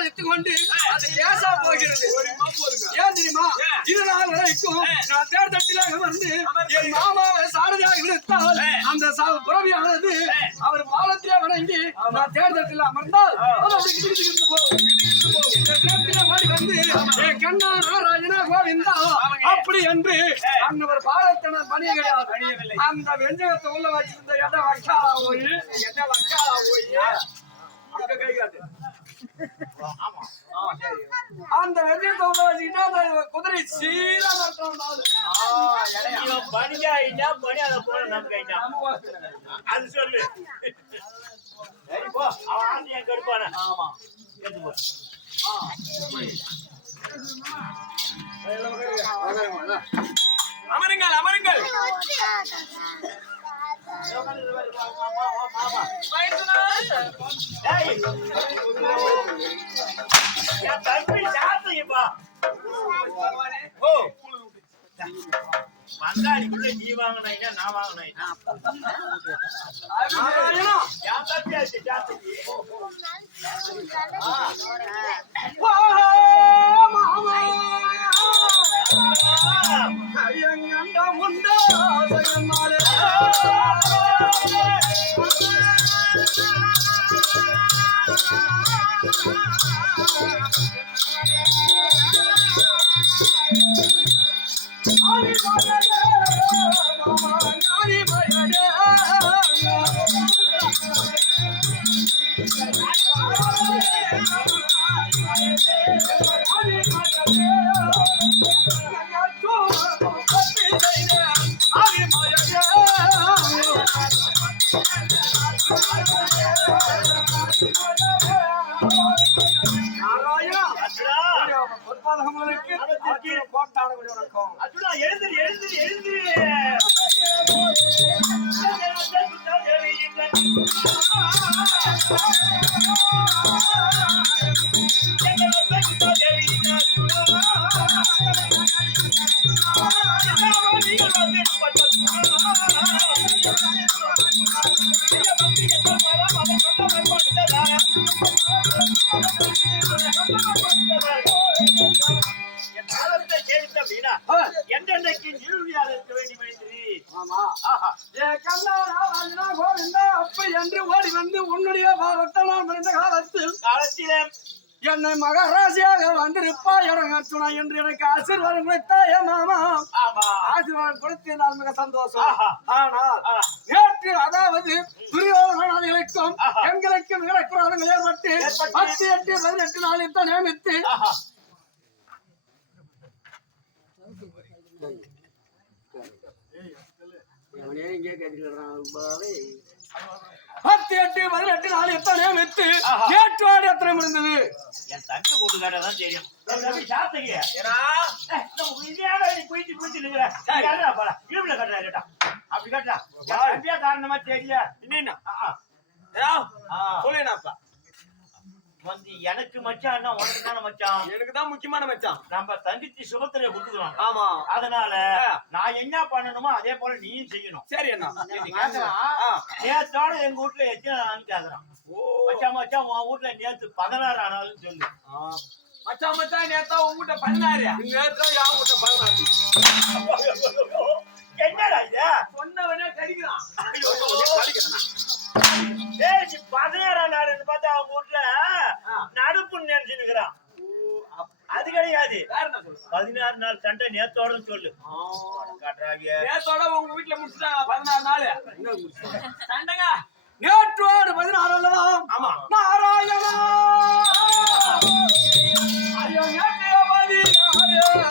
எடுத்துக்கொண்டு அது ஏசா போகிறது. ஏன் தெரியுமா? இதனால் வரைக்கும் நான் தேர்தட்டிலாக வந்து என் மாமா சாரதியாக விடுத்தால் அந்த புறவியானது அவர் பாலத்திலே வணங்கி நான் தேர்தட்டில் அமர்ந்தால் வந்து என் கண்ணா நாராயணா கோவிந்தா அப்படி என்று அன்னவர் பாலத்தினர் பணிய கிடையாது. அந்த வெஞ்சகத்தை உள்ள வச்சிருந்த இடம் வக்காலா போய் அந்த வெஞ்சகத்தை உள்ள வச்சுக்கிட்டு அந்த குதிரை சீரா அது சொல்லு கடுப்பான ஆமா அமருங்கள் அமருங்கள். வந்தாடிக்குள்ள நீ வாங்கினா நான் வாங்கினா எழுந்திரி எழுந்திரி எழுந்திரி என்றைக்கு நிறுவியாக இருக்க வேண்டும் அப்ப என்று ஓடி வந்து உன்னுடைய பாரத்தெல்லாம் இருந்த காலத்திலே என்னை மகாராசியாக வந்திருப்பா இறங்கச்சுனா என்று எனக்கு ஆசீர்வாதம் கொடுத்தாய மாமா. ஆசீர்வாதம் கொடுத்து நான் மிக சந்தோஷம். ஆனால் நேற்று அதாவது துரியோதனர்களுக்கும் எங்களுக்கும் இறக்குறார்கள் ஏற்பட்டு 10, 8, 18 நாளில் தான் நியமித்து நேற்றோடு எத்தனை முடிந்தது என் தம்பி கூட்டு கேட்டதான் தெரியும். அப்படி கேட்டா காரணமா தெரிய சொல்லேனாப்பா வந்து எனக்கு மச்சான் உனக்கு தானே மச்சான். எனக்கு தான் முக்கியமான மச்சான். நம்ம தங்கச்சி சுபத்திரையை கொடுத்துக்கலாம். ஆமா, அதனால நான் என்ன பண்ணணுமோ அதே போல நீயும் செய்யணும். சரி அண்ணா. நேத்தோட எங்க வீட்டுல எத்தனை கேக்குறான். மச்சான் மச்சான் உன் வீட்டுல நேத்து 16 ஆனாலும் சொல்லு. மச்சான் மச்சான் நேத்தா உன் வீட்டுல 16 நேத்தா யார் வீட்டுல 16 என்னடா இது சொன்னவனே கடிக்கிறான். 16 நாள் பார்த்தா அவங்க வீட்டுல நடுப்புன்னு நினைச்சுக்கிறான். அது கிடையாது. 16 நாள் சண்டை நேத்தோட சொல்லு. நேத்தோட உங்க வீட்டுல முடிச்சுட்டாங்க 16 நாள் சண்டைங்க. நேற்றோடு 16 அல்லவா? ஆமா. நாராயணா ஐயோ நேற்றைய 16